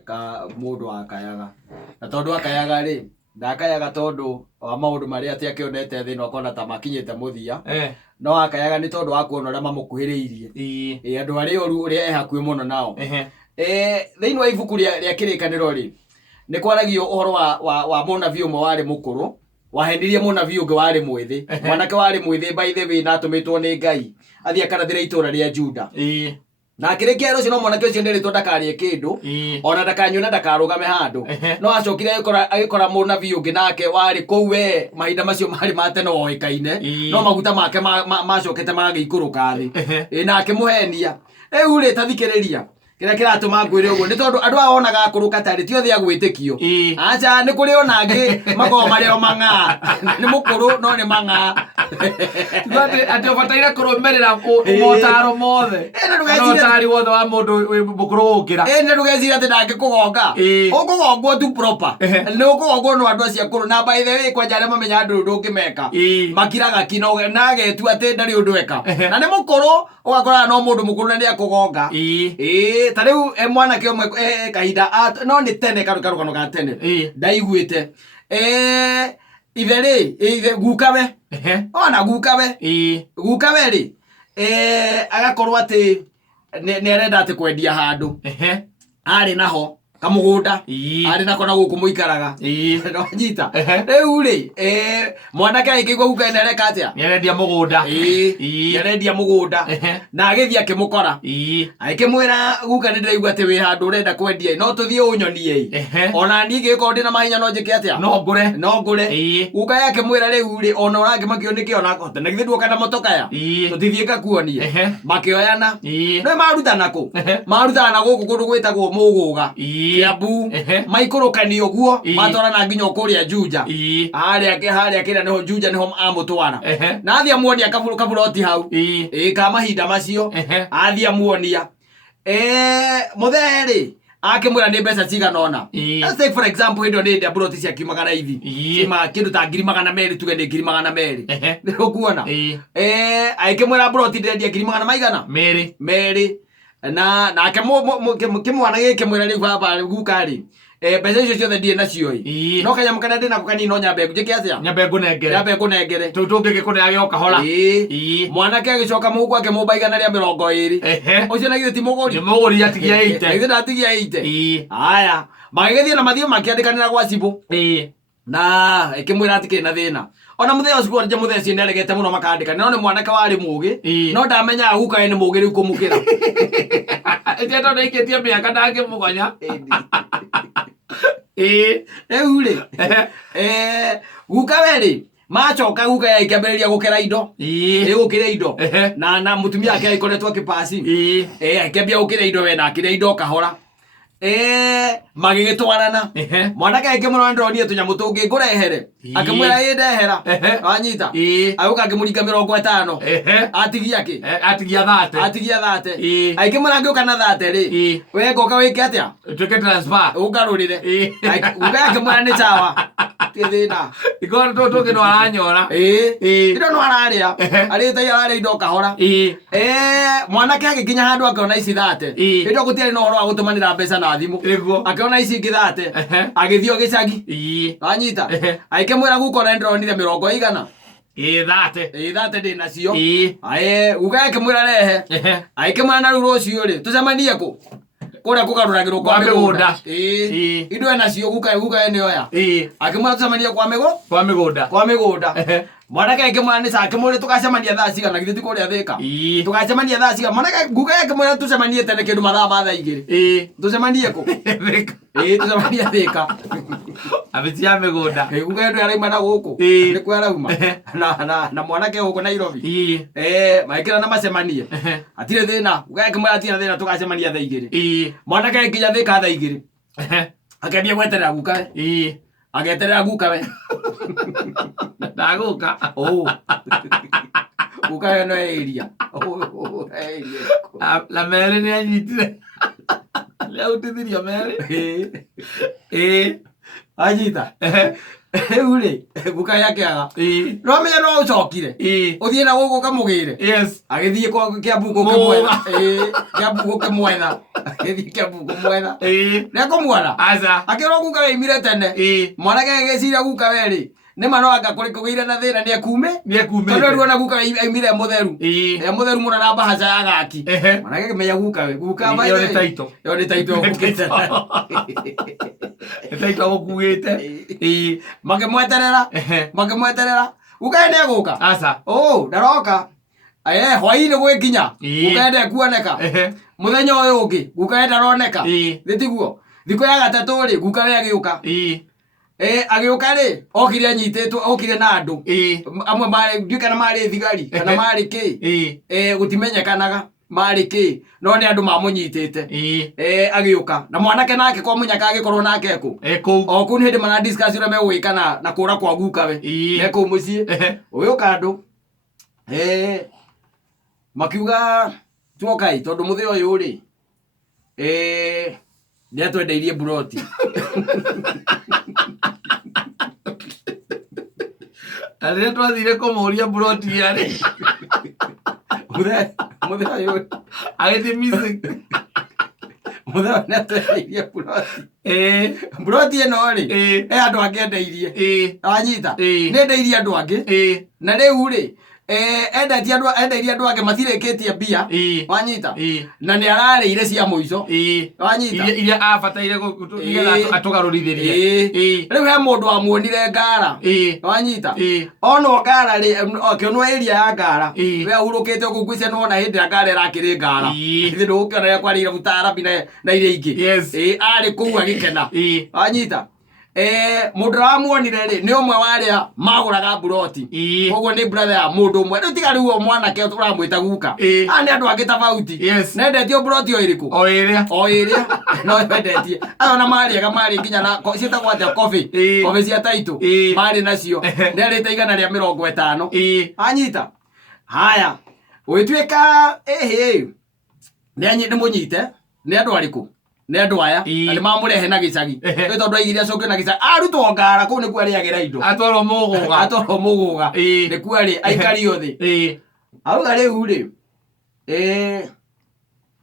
ka mundu akayaga na tondu akayaga ri ndakayaga tondu wa maundu maria ati akionete thina akona ta makinyite muthia no akayaga ni tondu wa kuona uria mamukuhiriirie andu ari oru uria ehakui muno nao thiini wa ibuku ria kirikaniro ri ni kwaragio uhoro wa munabii umwe wari mukuru wahenirie munabii ungi wari mwithi mwanake wari mwithi by the way na atumitwo ni Ngai athia karathira itura ria Juda na akirikia rucio no mwanake ucio ndiritwo ndakarie kindu ona ndakanyona ndakarugame handu no acokire agikora munabii ungi nake wari kou we mahinda macio mari mate no oikaine no maguta make macokete magikuruka thi na akimuhenia riu ri tathikiriria kira kiratuma ngwire uguo ni tondu andu aonaga akuruka tari ti othe agwitikio acha ni kuri onangi mago mario manga ni mukuru no ni manga ati obataire kurumerera motaro mothe motari wothe wa mundu mukuru ukira ni ndugecira ati ndangikugonga ukugongwo tu proper ni ukugongwo no andu acia kuru na by the way kwa jare mamenya andu ndungimeka makiraga kino nagetu ati ndari undu eka na ni mukuru ugakora no mundu mukuru na ni akugonga tariu mwanake omwe kahinda no ni tene karukano ga tene ndaiguite ithe gukawe ona gukawe ri agakorwo ati ni arenda ati kwendia handu ari naho kamugunda ari nako na guku muikaraga no nyita riu ri mwanake aikigwa guka nereka atia nierendia mugunda na agithia akimukora aikimwira guka ndirigwa ati wi handu urenda kwendia no tuthie unyonie ona ni ngiko ndina mahinya no njike atia no ngure guka yake mwira riu ri ona urangimakio niki ona kohota na githie nduoka na motokaya tutithie kakuonie makioyana no marutana na guku kundu gwitagwo muguga Kiambu maikurukanio guo matwarana nginya kuria Juja haria kira niho Juja niho amutwara na athia muonia kaburoti hau ka mahinda macio athia muonia mutheri akimwira ni mbeca cigana ona let's take for example indo ni buroti cia kimagana hivi kima kindu ta 200 tuge ni 200 ni ukuona aikimwira buroti ndendia 200 maigana meri na kimwana gike mwira riu baba guka ri mbeca icio ciothe ndie nacio no kanyamũ kana ndina ko kanini no nyambe njike atia nyambe ngunengere tungigikune agioka hora mwanake agicoka mugu ake mubaigana ria 20 ucio na githiti muguri atigia 8 githina atigia 8 haya magigithie na mathio makiandikanira gwa cibu na ikimwira ati kina thina ona mutheo ucio anje mutheci neregete muno makandika no ni mwanake wari mugi no ndamenya guka ni mugi riu kumukira eteto ndeiketie miaka ndange mugonya riu ri guka weri machoka guka ya ikambiriria gukera indo gukira indo na mutumia ake ikoretwo akipasi akambia gukira indo we na akira indo kahora magigitwarana mwanake akimwira ndronie tunyamu tungi ngurehere akimwira ndehera anyita aguka akimuringa 50 atigia 30 aikimwira ngiuka na 30 ri we ngoka wike atia tuke transfer ugarurire uga akimwira ni chawa kithina igora tungi no aranyora indo no araria ari tai ari indo kahora mwanake agikinya handu akona ici 30 indo gutiari no horo wa gutumanira mbeca na thimu akiona ici ingi 30 agithio gicagi anyita aikimwira gukora ndronire 100 30 ndi nacio uga akimwira rehe aikimwira na rucio ri tucemanie ku kuria kugaruragirwo kwa migunda indo nacio guka ni oya akimwira tucemanie kwa migunda mwanake akimwira ni saa kimuri tukacemania thaa cigana githiti kuria thika tukacemania thaa cigana mwanake guka akimwira tucemanie tene kindu mathaa ma thaa 2 tucemanie ku thika tucemania thika abitia migunda guka ndu araima na guku ni kwa arauma na mwanake huko Nairobi maikira na macemanie atire thina guka akimwira atire thina tukacemania thaa 2 mwanake akinya thika thaa 2 akambia gweterera guka ageterera guka we ndaguka guka no area la mere ni anyitire leo utithirio mere anyita uri guka yake aga no menya no ucokire uthie na gugu kamugire agithie kwa Kiambu gukimwetha Kiambu gukimwetha agithie Kiambu gukimwetha ne kumwona aza akiro guka we imire tene mwana gegecira guka we ri ne mano anga kuri kugire na thina ne kume tondu ruona guka imire mutheru mutheru muna na bahaca ya gaki mwana gegimenya guka we guka ba yo ni taito gukite taito gukugite makimweterera ukaende guka asa ndaroka hwaini gwikinya ukaende kuoneka muthenya uyu ungi gukaende roneka thitiguo thiko ya gatatu ri guka we agiuka agiuka ri okire anyititwo okire na andu amwe mari ndikana mari thigari kana mari ki gutimenyekanaga mari ki no ni andu mamunyitite agiuka na mwanake nake kwa munyaka agikorwo nake ku oku ni hindi mana discuss ura megwikana na kura kwa guka we neko mucie uyu kandu makiuga tuokai tondu muthia uyu ri ni atwendeirie buroti Aria twathire kumuria buroti yari muthia uyu agithie music muthia ni atwendeirie buroti buroti ino ri andu angĩendeirie anyita ni ndeirie andu angĩ na riu ri endeirie andu angĩ matirĩkĩtie mbia wanyita na nĩ ararĩire cia mũico wanyita iria abataire nĩgetha atũgarũrithirie rĩu he mũndũ wamuonire ngara wanyita onwo ngara akĩonwo area ya ngara we ahurũkĩte gũkũ ngwĩcia nĩwona hĩndĩ ĩrĩa ngara ĩrakĩrĩ ngara ithe ndũgũkĩona rĩrĩa kwarĩire Butarabi na iria ingĩ arĩ kũu agĩkena wanyita mundu ramuonire ri ni umwe waria maguraga buroti koguo ni brother ya mundu umwe riu tiga riu mwanake turamwita guka ani andu angi tofauti nendetio buroti oiriku oiria no endetie ana mariaga mari nginya na cietagwo atia coffee cia taito mari nacio nderite igana ria 50 anyita haya wituika ni munyite ni andu ariku ni andu aya ani mamurehe na gicagi tondu aigire acokio na gicagi arutwo ngara kuu niku ariagira indo atwarwo muguga niku ari aikario thi auga riu ri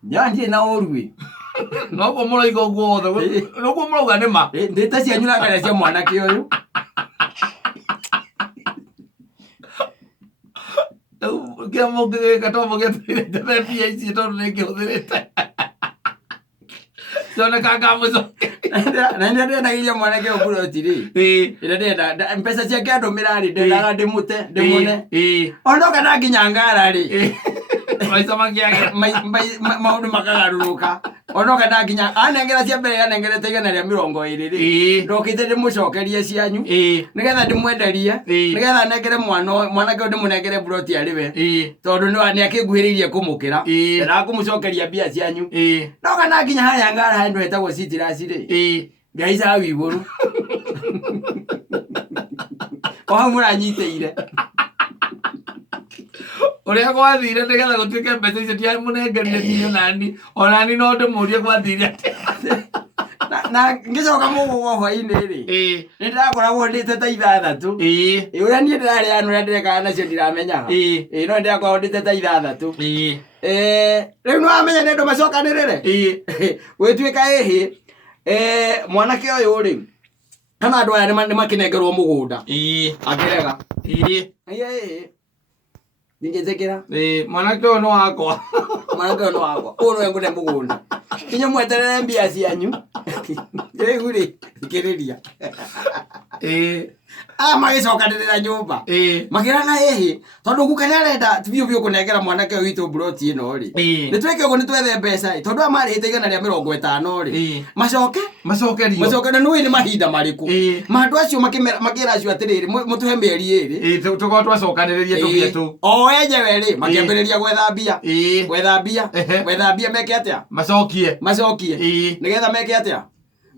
nyanjie na urui no ko muroiga uguo othe no ko muroiga ni ma ndita cia nyuraga cia mwanake uyu kia muge gatomo getire therapia ici tondu ni ngihuthirite Sona kaka muzo. Na ndio ndagiria mwanake oburoti ri. Ndio mpesa ciake andumirari ndendaga ndimune. Onoka na nginya ngara ri. Maisa magiage maundu makagaruruka. Onoka na nginya anengera cia mbere anengerete igana ria 20 ri. Ndokite ndimucokerie cianyu. Nigetha ndimwenderie. Nigetha nengere mwanake ndimunengere buroti ari we. Tondu ni akiguhiririe kumukira. Na kumucokeria mbia cianyu. Ndoka na nginya haya ngara handu hetagwo Citrus ri. Gaisa wiguru. Kwa muranyiteire. Uria gwathire nigetha gutuike mbeca icio tia munengerire niyo nani onani no ndimurie gwathire na ngicoka mugugo hwaini ri nindirakoragwo ndite ta 6 uria nie ndirari anu ria ndireka nacio ndiramenyaga no ndirakoragwo ndite ta 6 riu niwamenya ni andu macokanirire gwituika mwanake uyu ri kana andu aya ni makinengerwo mugunda akirega ningetekera mwanake uyu no wakwa uyu no ngune mugunda kinyo mweterere mbia cianyu riu ri thikiriria magicokanirira nyumba makirana tondu guka niarenda biu kunengera mwanake witu buroti ino ri nitweke uguo nitwethe mbeca tondu amarihite igana ria 50 ri macoke na nui ni mahinda mariku mandu acio makira acio atiriri mutuhe mieri iri tukorwo twacokaniririe tubietu enyewe ri makiambiriria gwetha mbia meke atia macokie nigetha meke atia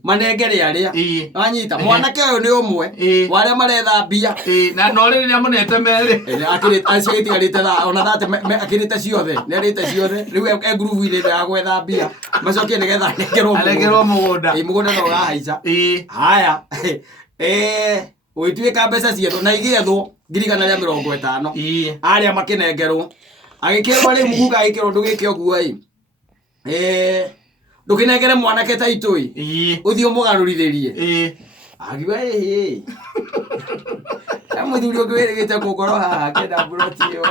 manengere aria anyita mwanake uyu ni umwe waria maretha mbia na no ri ria munete meri acitigarite ona thate akirite ciothe nerite ciothe riu group ile ya gwetha mbia macokie nigetha arengerwo mugunda no urahaica haya Ũituĩka mbeca cietwo na igĩethwo 150,000 arĩa makinengerwo agĩkĩrwo rĩ muguka agĩkĩrwo ndũgĩke ũguo ndũkĩnengere mwanake ta itũĩ ũthiĩ ũmũgarũrithĩrie agiwa mũthuri ũngĩ wĩrĩgĩte kũngoro haha kenda buroti ĩyo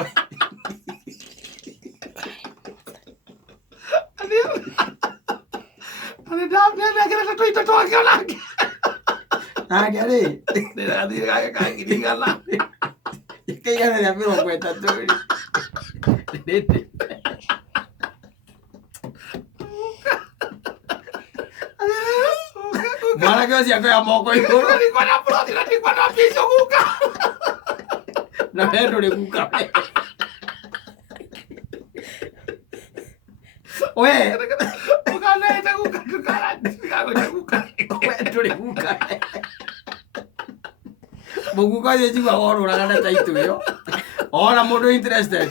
Ani ndamnengere tũito twake onake nake rĩ ndĩrathire gake kangirigana ikaigana rĩa 30 rĩ mwanake ũcio akoya moko igũrũ ndikwa na buroti na ndikwa na pico guka na we ndũrĩ guka we ukanete guka tukagoja guka we ndũrĩ guka mũguka ũcio njigua worũraga na taitũ ĩyo ona mũndũ interested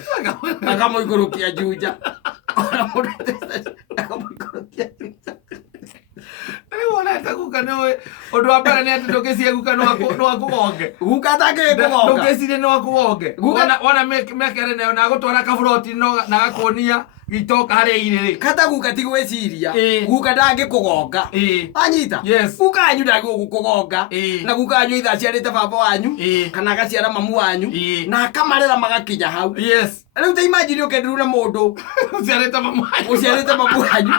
akamũikũrũkia Juja ona mũndũ interested akamũikũrũkia Juja wonete guka nĩ ũndũ wa mbere nĩ atĩ ndũkĩcie guka no akũgonge guka atakĩkũgonga ndũkĩcirie no akũgonge wona mekere nayo na agũtwara kaburoti na gakonia gitoka harĩa irĩ kata guka ti gwĩciria guka ndangĩkũgonga anyita guka anyu ndangĩgũkũgonga na guka anyu itha aciarĩte baba wanyu kana agaciara mamu wanyu na akamarera magakinya hau rĩu ta imagine ũkenderu na mũndũ ũciarĩte mamu wanyu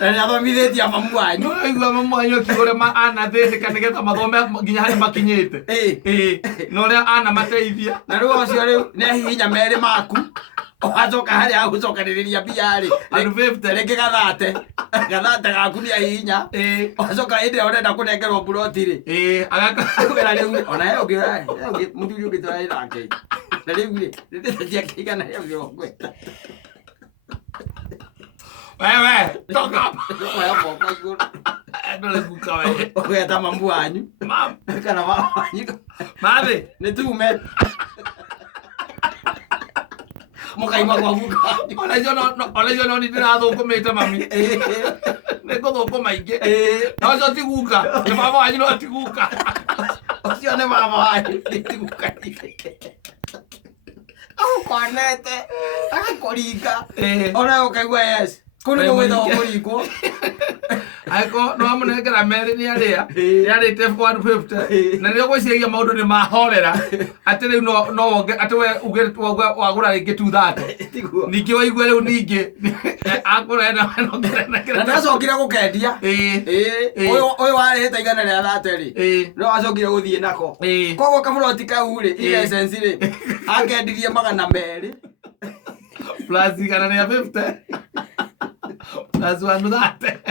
athomithĩtie mamu wanyu aigua mamu wanyu akĩgũre anathĩndĩka nĩgetha mathome nginya harĩa makinyĩte na ũrĩa anamateithia na rĩu ũcio rĩu nĩ hihinya merĩ maku ũgacoka harĩa agũcokanĩrĩria mbia rĩ rĩngĩ gathate gaku nĩ ahihinya ũgacoka hĩndĩ ĩrĩa ũrenda kũnengerwo buroti rĩ agakũgera rĩu ona he ũngĩ mũthuri ũngĩ tũrarĩ nake na rĩu rĩ nĩ ciakĩigana rĩa 30 wewe toka oya moko igũrũ ndũrĩ guka we ũgeta mamu wanyu kana mama wanyu mathĩ nĩ tume mũkaima gwa guka onacio no nĩndĩrathũkũmĩte mami nĩ ngũthũkũma ingĩ na ũcio ti guka nĩ baba wanyu no ti guka ũcio nĩ baba wanyu ti guka agũkonete agakũringa ona ũkaigua yes kũu nĩguo gwĩtagwo kũringwo angĩkorwo nĩ wamũnengera merĩ nĩ arĩte 150 na rĩrĩa gwĩciragia maũndũ nĩ mahorera atĩ rĩu no wonge atĩ we uge wagũra rĩngĩ 230 ningĩ waigue rĩu ningĩ akũrenda na ndacokire gũkendia ũyũ warĩhĩte igana rĩa 30 rĩ no acokire gũthiĩ nako koguo kaburoti kau rĩ essence rĩ akendirie 200 plus igana rĩa 50 plus 130